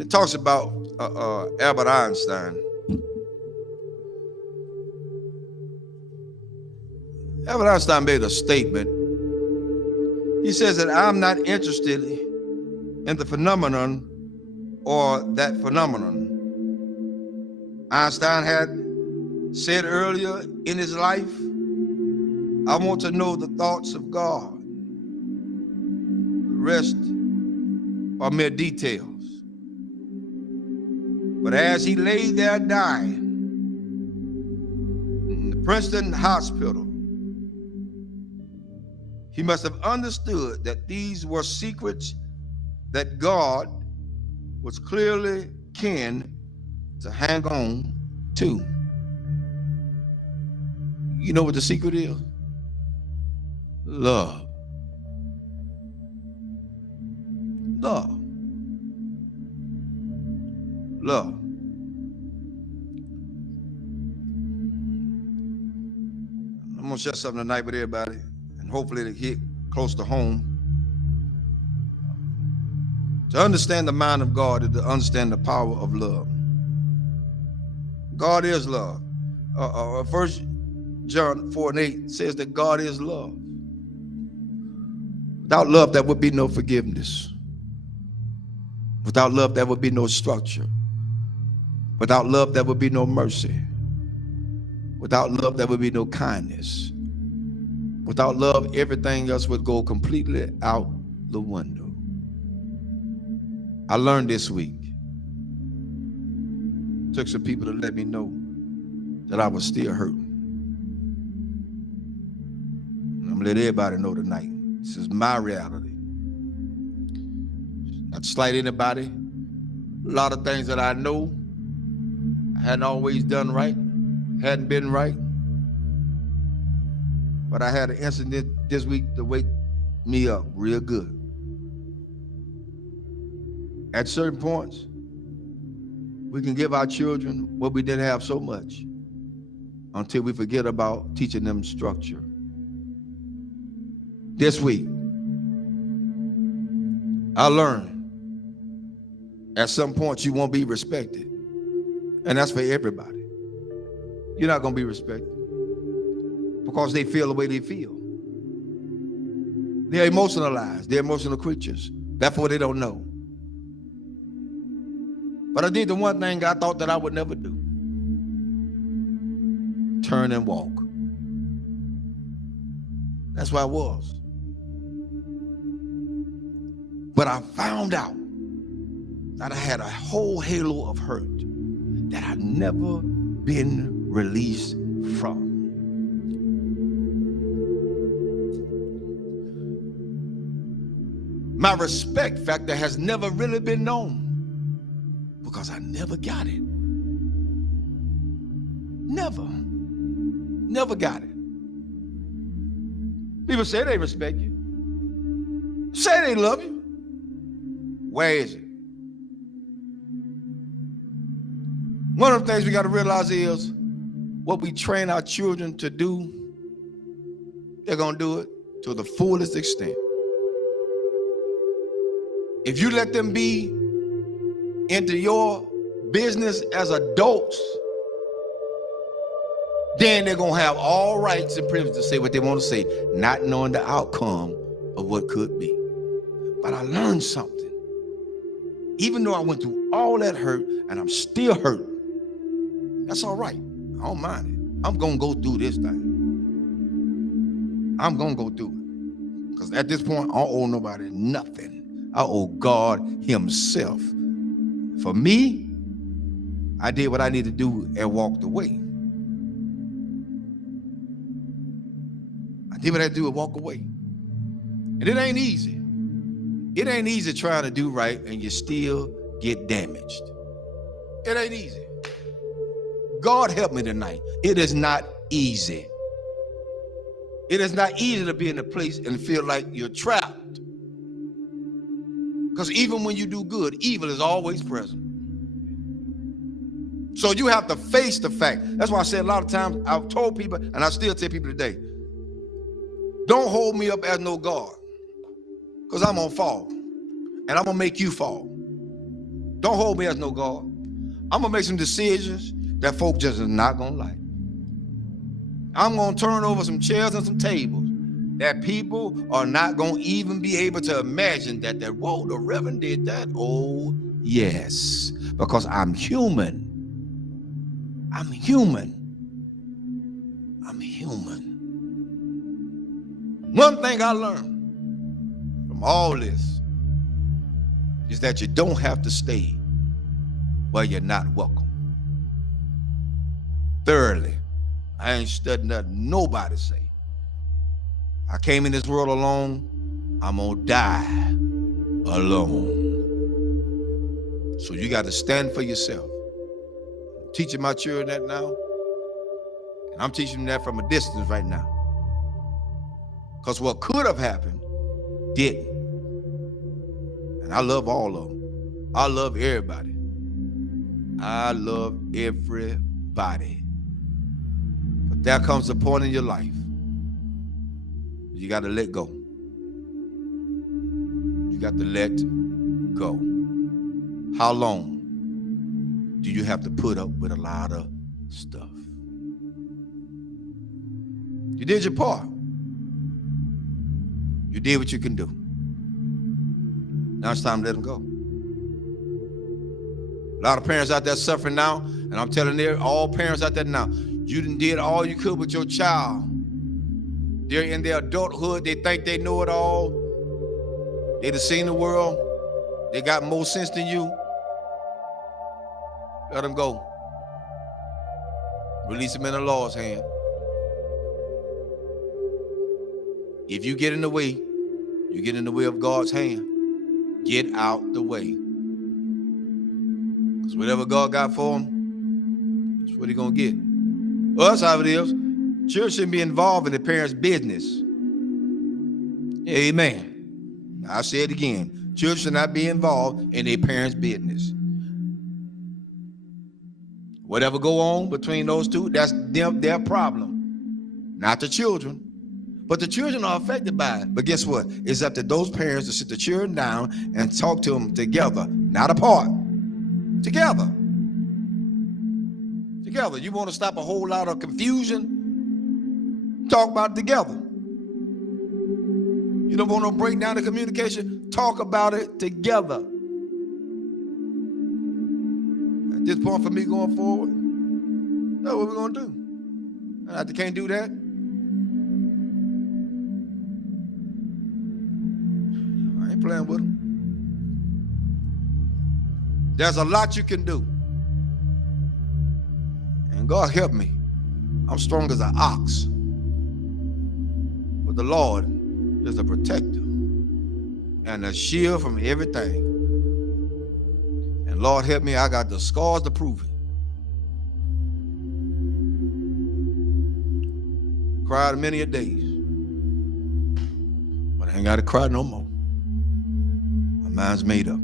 It talks about Albert Einstein. Albert Einstein made a statement. He says that I'm not interested in the phenomenon or that phenomenon. Einstein had said earlier in his life, I want to know the thoughts of God. The rest are mere details. But as he lay there dying in the Princeton hospital, he must have understood that these were secrets that God was clearly keen to hang on to. You know what the secret is? Love. Love. Love. I'm going to share something tonight with everybody, and hopefully it'll hit close to home. To understand the mind of God is to understand the power of love. God is love. 1 John 4:8 says that God is love. Without love, there would be no forgiveness. Without love, there would be no structure. Without love, there would be no mercy. Without love, there would be no kindness. Without love, everything else would go completely out the window. I learned this week. Took some people to let me know that I was still hurting. And I'm gonna let everybody know tonight. This is my reality. Not to slight anybody. A lot of things that I know I hadn't always done right, hadn't been right. But I had an incident this week to wake me up real good. At certain points, we can give our children what we didn't have so much until we forget about teaching them structure. This week, I learned at some point you won't be respected. And that's for everybody. You're not going to be respected because they feel the way they feel. They're emotionalized. They're emotional creatures. Therefore, they don't know. But I did the one thing I thought that I would never do. Turn and walk. That's where I was. But I found out that I had a whole halo of hurt that I'd never been released from. My respect factor has never really been known because I never got it. Never got it. People say they respect you. Say they love you. Where is it? One of the things we got to realize is what we train our children to do, they're going to do it to the fullest extent. If you let them be into your business as adults, then they're going to have all rights and privileges to say what they want to say, not knowing the outcome of what could be. But I learned something. Even though I went through all that hurt and I'm still hurting, that's all right. I don't mind it. I'm going to go through this thing. I'm going to go through it. Because at this point, I don't owe nobody nothing. I owe God himself. For me, I did what I needed to do and walked away. I did what I had to do and walk away. And it ain't easy. It ain't easy trying to do right and you still get damaged. It ain't easy. God help me tonight. It is not easy. It is not easy to be in a place and feel like you're trapped. Because even when you do good, evil is always present. So you have to face the fact. That's why I said a lot of times, I've told people, and I still tell people today, don't hold me up as no God. Because I'm going to fall. And I'm going to make you fall. Don't hold me as no God. I'm going to make some decisions that folk just is not going to like. I'm going to turn over some chairs and some tables that people are not going to even be able to imagine that, whoa, the Reverend did that. Oh, yes, because I'm human. I'm human. I'm human. One thing I learned from all this is that you don't have to stay where you're not welcome. Thirdly, I ain't studying nothing nobody say. I came in this world alone. I'm gonna die alone. So you got to stand for yourself. I'm teaching my children that now, and I'm teaching them that from a distance right now. Because what could have happened didn't. And I love all of them. I love everybody. I love everybody. But there comes a point in your life you got to let go. You got to let go. How long do you have to put up with a lot of stuff? You did your part. You did what you can do. Now it's time to let them go. A lot of parents out there suffering now, and I'm telling all parents out there now, you done did all you could with your child. They're in their adulthood. They think they know it all. They done seen the world. They got more sense than you. Let them go. Release them in the Lord's hand. If you get in the way, you get in the way of God's hand. Get out the way. Because whatever God got for them, that's what he's going to get. Well, that's how it is. Children shouldn't be involved in the parents' business. Amen. I'll say it again. Children should not be involved in their parents' business. Whatever go on between those two, that's their problem. Not the children. But the children are affected by it. But guess what? It's up to those parents to sit the children down and talk to them together, not apart. Together. Together. You want to stop a whole lot of confusion? Talk about it together. You don't want to break down the communication? Talk about it together. At this point for me going forward, that's what we're going to do. And if they can't do that, I ain't playing with them. There's a lot you can do. And God help me. I'm strong as an ox. But the Lord is a protector and a shield from everything. And Lord help me, I got the scars to prove it. Cried many a days. But I ain't got to cry no more. My mind's made up.